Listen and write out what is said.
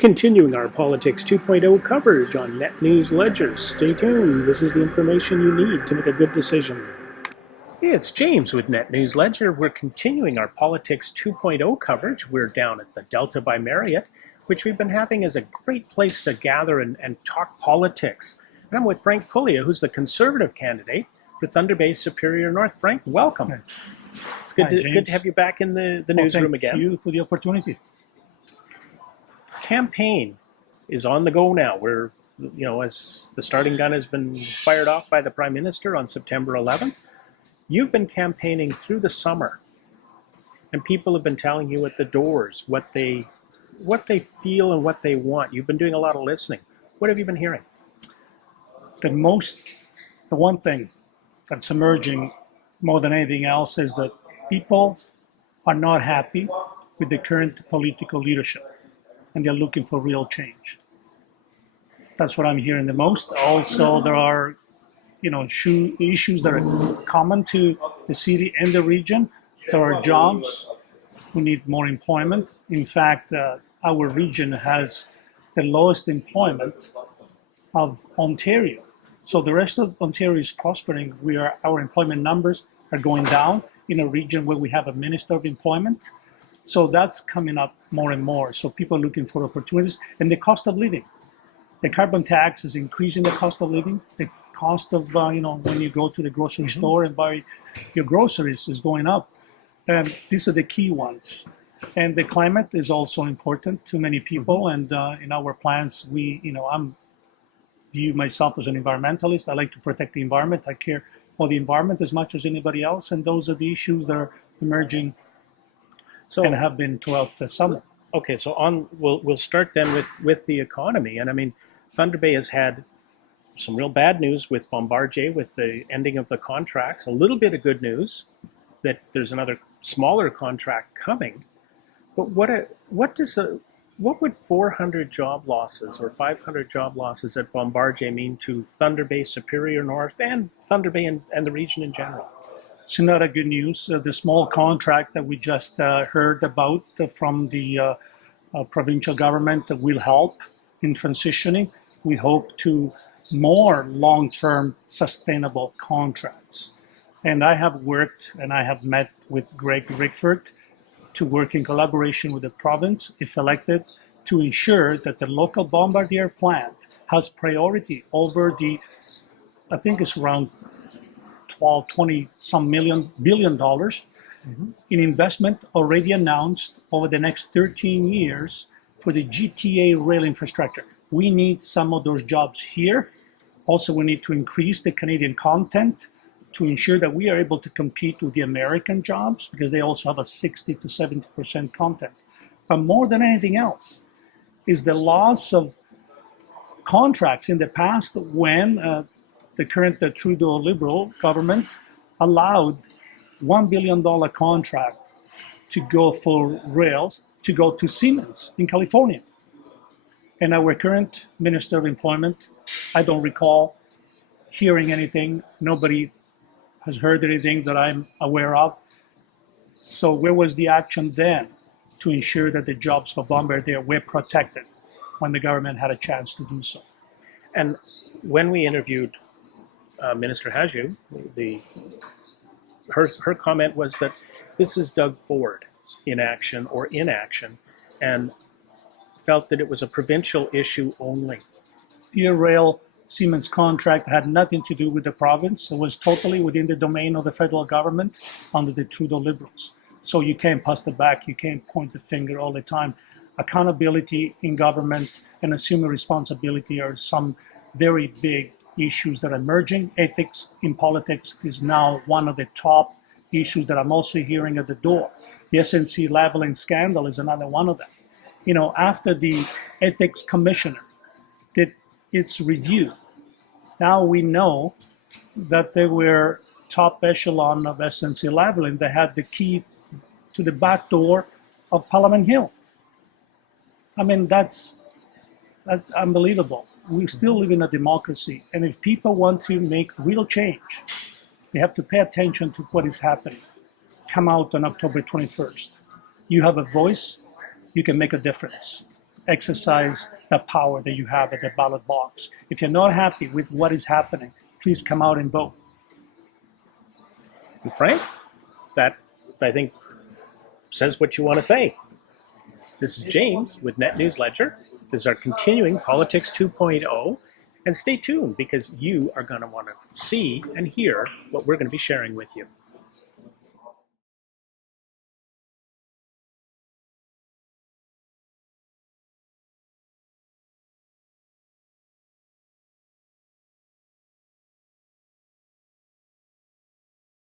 Continuing our Politics 2.0 coverage on NetNewsLedger. Stay tuned. This is the information you need to make a good decision. Hey, it's James with NetNewsLedger. We're continuing our Politics 2.0 coverage. We're down at the Delta by Marriott, which we've been having as a great place to gather and talk politics. And I'm with Frank Pullia, who's the Conservative candidate for Thunder Bay Superior North. Frank, welcome. Okay. It's good to have you back in the newsroom again. Thank you for the opportunity. Campaign is on the go now. We're, as the starting gun has been fired off by the Prime Minister on September 11th, you've been campaigning through the summer, and people have been telling you at the doors what they feel and what they want. You've been doing a lot of listening. What have you been hearing? The one thing that's emerging more than anything else is that people are not happy with the current political leadership, and they're looking for real change. That's what I'm hearing the most. Also, there are, issues that are common to the city and the region. There are jobs. We need more employment. In fact, our region has the lowest employment of Ontario. So the rest of Ontario is prospering. Our employment numbers are going down in a region where we have a Minister of Employment. So that's coming up more and more. So people are looking for opportunities. And the cost of living. The carbon tax is increasing the cost of living. The cost of, when you go to the grocery store and buy your groceries is going up. And these are the key ones. And the climate is also important to many people. And in our plans, I'm view myself as an environmentalist. I like to protect the environment. I care for the environment as much as anybody else. And those are the issues that are emerging and have been throughout the summer. Okay, so we'll start then with the economy. And I mean, Thunder Bay has had some real bad news with Bombardier, with the ending of the contracts. A little bit of good news that there's another smaller contract coming. But what would 400 job losses or 500 job losses at Bombardier mean to Thunder Bay Superior North and Thunder Bay and the region in general? It's not a good news. The small contract that we just heard about from the provincial government will help in transitioning. We hope to more long-term sustainable contracts. And I have worked and I have met with Greg Rickford to work in collaboration with the province, if elected, to ensure that the local Bombardier plant has priority over I think it's around 20 some billion dollars in investment already announced over the next 13 years for the GTA rail infrastructure. We need some of those jobs here. Also, we need to increase the Canadian content to ensure that we are able to compete with the American jobs, because they also have a 60 to 70% content. But more than anything else is the loss of contracts in the past when the current Trudeau Liberal government allowed $1 billion contract to go for rails to go to Siemens in California. And our current Minister of Employment, I don't recall hearing anything. Nobody has heard anything that I'm aware of. So where was the action then to ensure that the jobs for Bombardier were protected when the government had a chance to do so? And when we interviewed Minister Hajdu, her comment was that this is Doug Ford in action or inaction, and felt that it was a provincial issue only. The rail Siemens contract had nothing to do with the province. It was totally within the domain of the federal government under the Trudeau Liberals. So you can't pass the buck, you can't point the finger all the time. Accountability in government and assuming responsibility are some very big issues that are emerging. Ethics in politics is now one of the top issues that I'm also hearing at the door. The SNC Lavalin Scandal is another one of them. After the ethics commissioner did its review, now we know that they were top echelon of SNC Lavalin. They had the key to the back door of Parliament Hill. I mean, that's unbelievable. We still live in a democracy, and if people want to make real change, they have to pay attention to what is happening. Come out on October 21st. You have a voice, you can make a difference. exercise the power that you have at the ballot box. If you're not happy with what is happening, please come out and vote. And Frank, that, I think, says what you want to say. This is James with NetNewsLedger. This is our continuing Politics 2.0. And stay tuned because you are going to want to see and hear what we're going to be sharing with you.